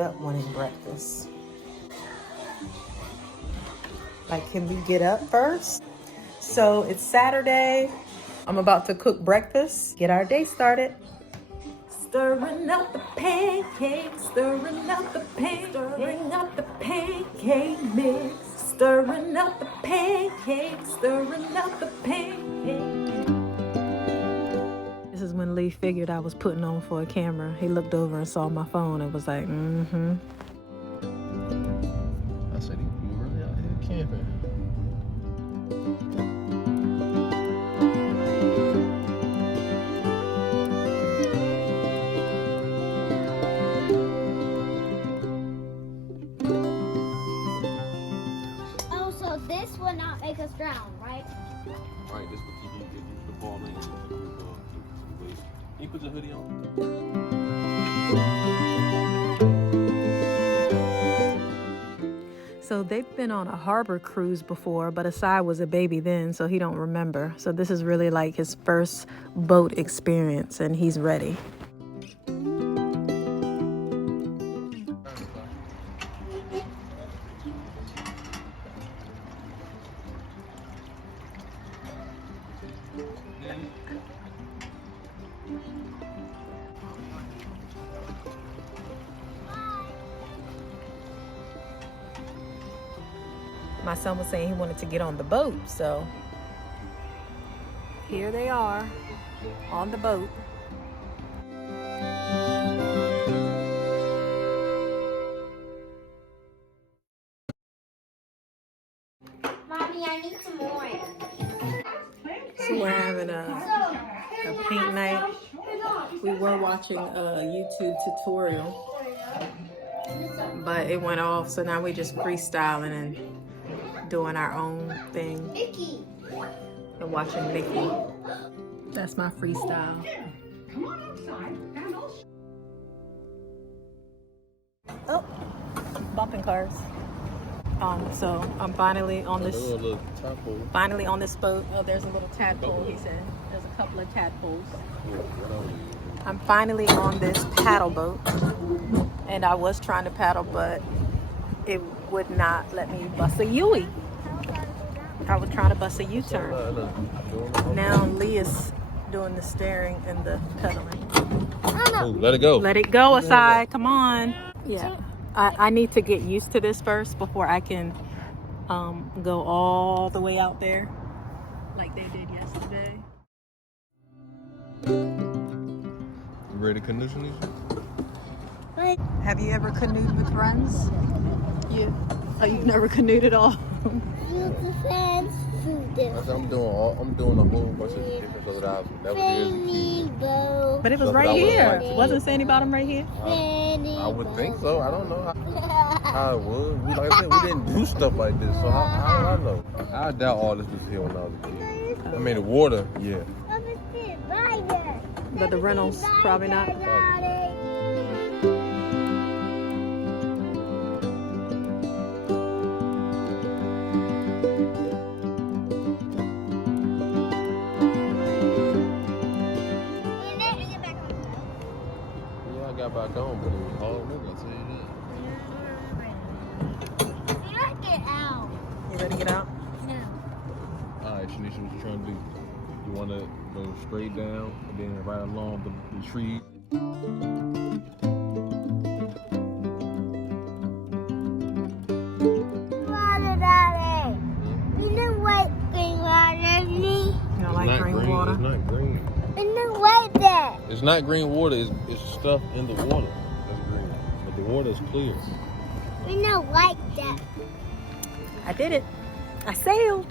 up wanting breakfast. Like, can we get up first? So it's Saturday. I'm about to cook breakfast, get our day started. Stirring up the pancakes, stirring up the pancakes, stirring up the pancake mix. Stirring up the pancakes, stirring up the pancakes. This is when Lee figured I was putting on for a camera. He looked over and saw my phone and was like, mm-hmm. I said, you really out here camping? This will not make us drown, right? Right, this will keep you get the ball in. Can you put your hoodie on? So they've been on a harbor cruise before, but Asai was a baby then, so he don't remember. So this is really like his first boat experience, and he's ready. My son was saying he wanted to get on the boat, so here they are on the boat. Mommy, I need some more. So we're having a paint night. We were watching a YouTube tutorial, but it went off, so now we're just freestyling and doing our own thing. Mickey. And watching Mickey. That's my freestyle. Oh, bumping cars. So I'm finally on this. Finally on this boat. Oh, there's a little tadpole. He said there's a couple of tadpoles. I'm finally on this paddle boat, and I was trying to paddle, but it would not let me bust a U-turn. I was trying to bust a U-turn. Now Lee is doing the steering and the pedaling. Oh, let it go. Let it go, Asai. Come on. Yeah. I need to get used to this first before I can go all the way out there like they did yesterday. You ready to canoe, Shanisha? Have you ever canoed with friends? Oh, you've never canoed at all? I'm doing a whole bunch of different those that was here as a kid. But it was right here. Wasn't Sandy Bottom right here? I would think so. I don't know how it was. Like I said, we didn't do stuff like this, so how do I know? I doubt all this was here when I was a kid. I mean, the water, yeah. But the rentals, probably not. Back on, but it was hard work, I'll tell you that. Get out. You ready to get out? No. Alright, Shanisha, what you trying to do? You want to go straight down and then right along the trees? Water, Daddy. You know what green water means? You don't like green water? It's not green. You know what that? It's not green water. It's stuff in the water that's green. But the water is clear. We don't like that. I did it. I sailed.